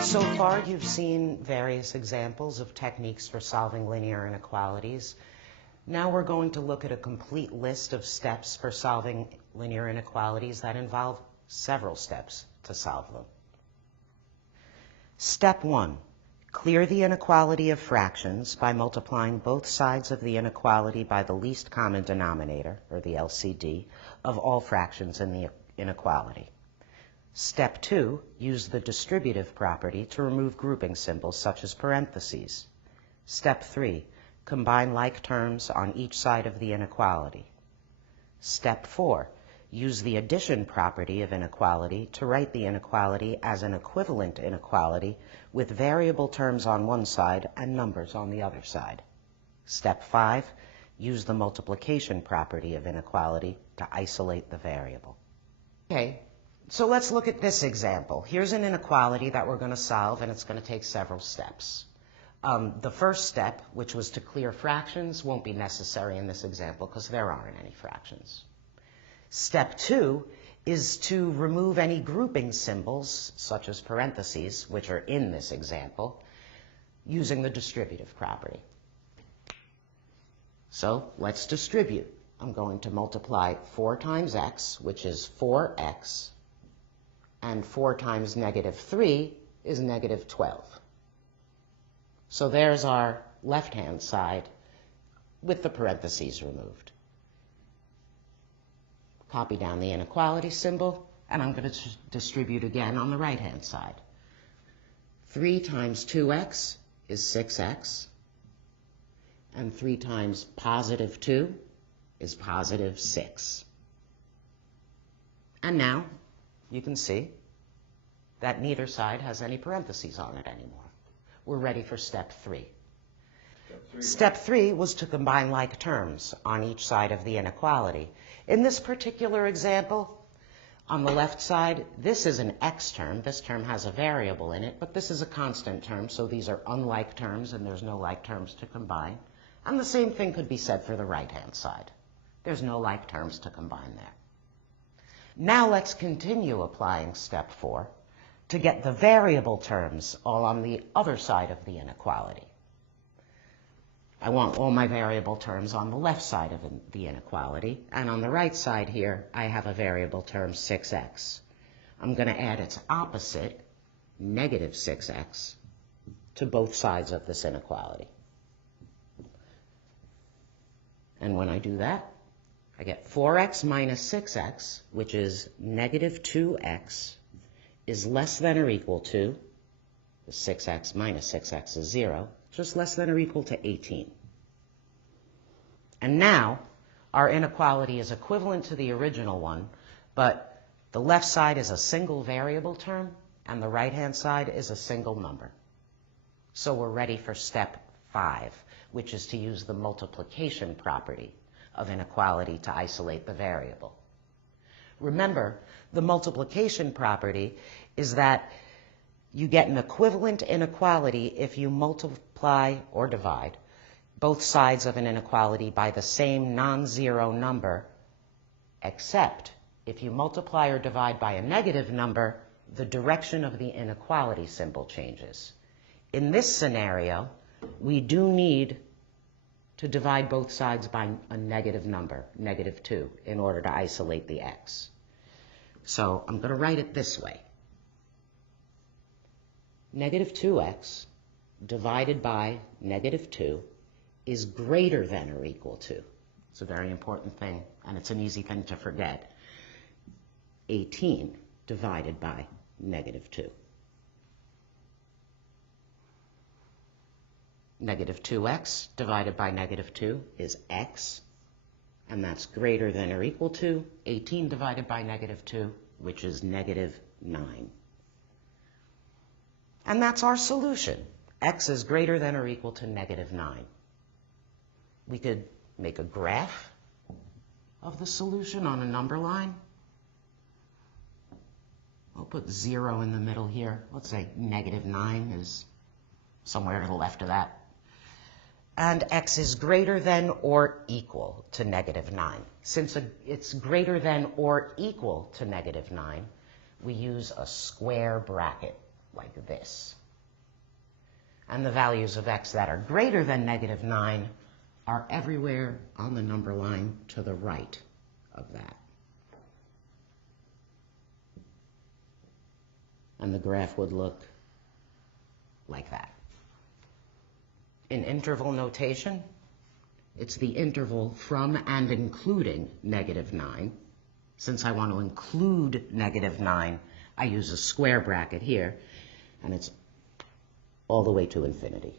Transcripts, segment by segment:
So far, you've seen various examples of techniques for solving linear inequalities. Now we're going to look at a complete list of steps for solving linear inequalities that involve several steps to solve them. Step 1. Clear the inequality of fractions by multiplying both sides of the inequality by the least common denominator, or the LCD, of all fractions in the inequality. Step 2, use the distributive property to remove grouping symbols such as parentheses. Step 3, combine like terms on each side of the inequality. Step 4, use the addition property of inequality to write the inequality as an equivalent inequality with variable terms on one side and numbers on the other side. Step 5, use the multiplication property of inequality to isolate the variable. Okay. So let's look at this example. Here's an inequality that we're going to solve, and it's going to take several steps. The first step, which was to clear fractions, won't be necessary in this example because there aren't any fractions. Step 2 is to remove any grouping symbols, such as parentheses, which are in this example, using the distributive property. So let's distribute. I'm going to multiply 4 times x, which is 4x, and 4 times negative 3 is negative 12. So there's our left-hand side with the parentheses removed. Copy down the inequality symbol, and I'm going to distribute again on the right-hand side. 3 times 2x is 6x, and 3 times positive 2 is positive 6. And now, you can see that neither side has any parentheses on it anymore. We're ready for step 3. Step 3 was to combine like terms on each side of the inequality. In this particular example, on the left side, this is an x term. This term has a variable in it, but this is a constant term, so these are unlike terms, and there's no like terms to combine. And the same thing could be said for the right-hand side. There's no like terms to combine there. Now let's continue applying step 4 to get the variable terms all on the other side of the inequality. I want all my variable terms on the left side of the inequality, and on the right side here, I have a variable term 6x. I'm going to add its opposite, negative 6x, to both sides of this inequality. And when I do that, I get 4x minus 6x, which is negative 2x, is less than or equal to, the 6x minus 6x is 0, just less than or equal to 18. And now, our inequality is equivalent to the original one, but the left side is a single variable term, and the right-hand side is a single number. So we're ready for step 5, which is to use the multiplication property of inequality to isolate the variable. Remember, the multiplication property is that you get an equivalent inequality if you multiply or divide both sides of an inequality by the same non-zero number, except if you multiply or divide by a negative number, the direction of the inequality symbol changes. In this scenario, we do need to divide both sides by a negative number, negative 2, in order to isolate the x. So I'm going to write it this way. Negative 2x divided by negative 2 is greater than or equal to. It's a very important thing, and it's an easy thing to forget. 18 divided by negative 2. Negative 2x divided by negative 2 is x, and that's greater than or equal to 18 divided by negative 2, which is negative 9. And that's our solution. X is greater than or equal to negative 9. We could make a graph of the solution on a number line. I'll put 0 in the middle here. Let's say negative 9 is somewhere to the left of that. And x is greater than or equal to negative 9. Since it's greater than or equal to negative 9, we use a square bracket like this. And the values of x that are greater than negative 9 are everywhere on the number line to the right of that. And the graph would look like that. In interval notation, it's the interval from and including negative 9. Since I want to include negative 9, I use a square bracket here, and it's all the way to infinity.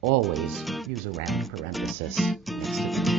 Always use a round parenthesis next to it.